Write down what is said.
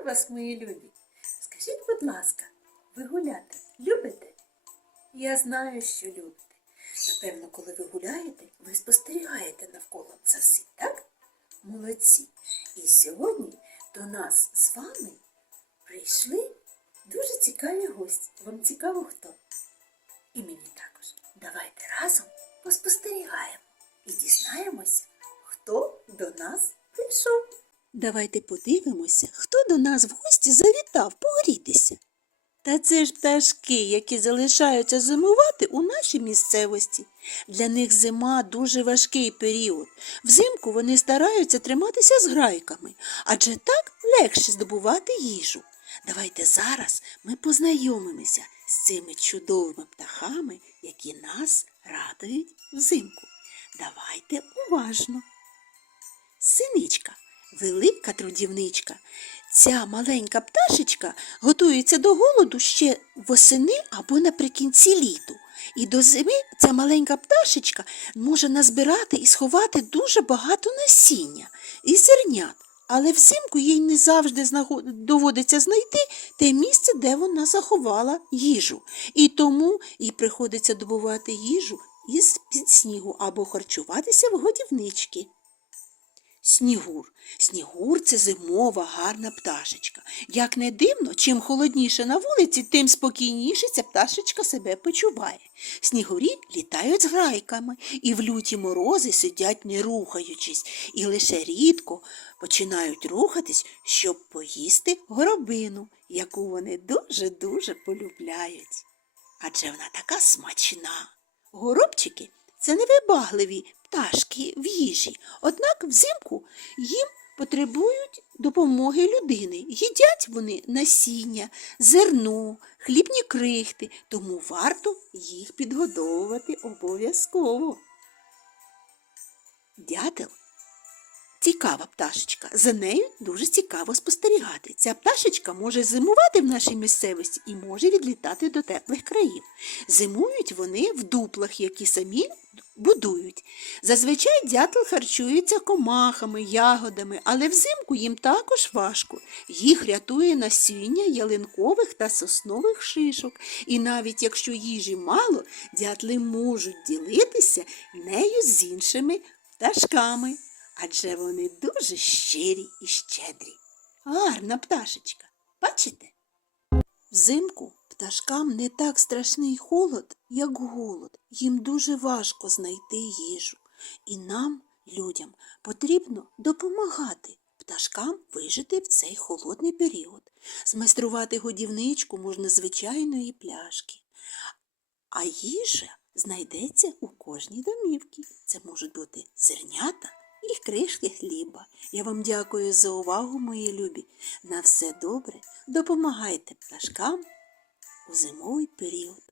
Вітаю вас, мої любі. Скажіть, будь ласка, ви гуляти любите? Я знаю, що любите. Напевно, коли ви гуляєте, ви спостерігаєте навколо за всім, так? Молодці. І сьогодні до нас з вами прийшли дуже цікаві гості. Вам цікаво хто? І мені також. Давайте разом поспостерігаємо і дізнаємося, хто до нас прийшов. Давайте подивимося, хто до нас в гості завітав погрітися. Та це ж пташки, які залишаються зимувати у нашій місцевості. Для них зима дуже важкий період. Взимку вони стараються триматися з грайками, адже так легше здобувати їжу. Давайте зараз ми познайомимося з цими чудовими птахами, які нас радують взимку. Давайте уважно. Синичка, велика трудівничка. Ця маленька пташечка готується до голоду ще восени або наприкінці літу. І до зими ця маленька пташечка може назбирати і сховати дуже багато насіння і зернят. Але взимку їй не завжди доводиться знайти те місце, де вона заховала їжу. І тому їй приходиться добувати їжу із під снігу або харчуватися в годівнички. Снігур. Снігур це зимова гарна пташечка. Як не дивно, чим холодніше на вулиці, тим спокійніше ця пташечка себе почуває. Снігурі літають з грайками і в люті морози сидять не рухаючись, і лише рідко починають рухатись, щоб поїсти горобину, яку вони дуже-дуже полюбляють. Адже вона така смачна. Горобчики це невибагливі пташки в їжі, однак взимку їм потребують допомоги людини. Їдять вони насіння, зерно, хлібні крихти, тому варто їх підгодовувати обов'язково. Дятел цікава пташечка. За нею дуже цікаво спостерігати. Ця пташечка може зимувати в нашій місцевості і може відлітати до теплих країв. Зимують вони в дуплах, які самі будують. Зазвичай дятел харчується комахами, ягодами, але взимку їм також важко. Їх рятує насіння ялинкових та соснових шишок. І навіть якщо їжі мало, дятли можуть ділитися нею з іншими пташками, адже вони дуже щирі і щедрі. Гарна пташечка. Бачите? Взимку пташкам не так страшний холод, як голод. Їм дуже важко знайти їжу. І нам, людям, потрібно допомагати пташкам вижити в цей холодний період. Змайструвати годівничку можна звичайної пляшки. А їжа знайдеться у кожній домівці. Це можуть бути зернята і кришки хліба. Я вам дякую за увагу, мої любі. На все добре. Допомагайте пташкам у зимовий період.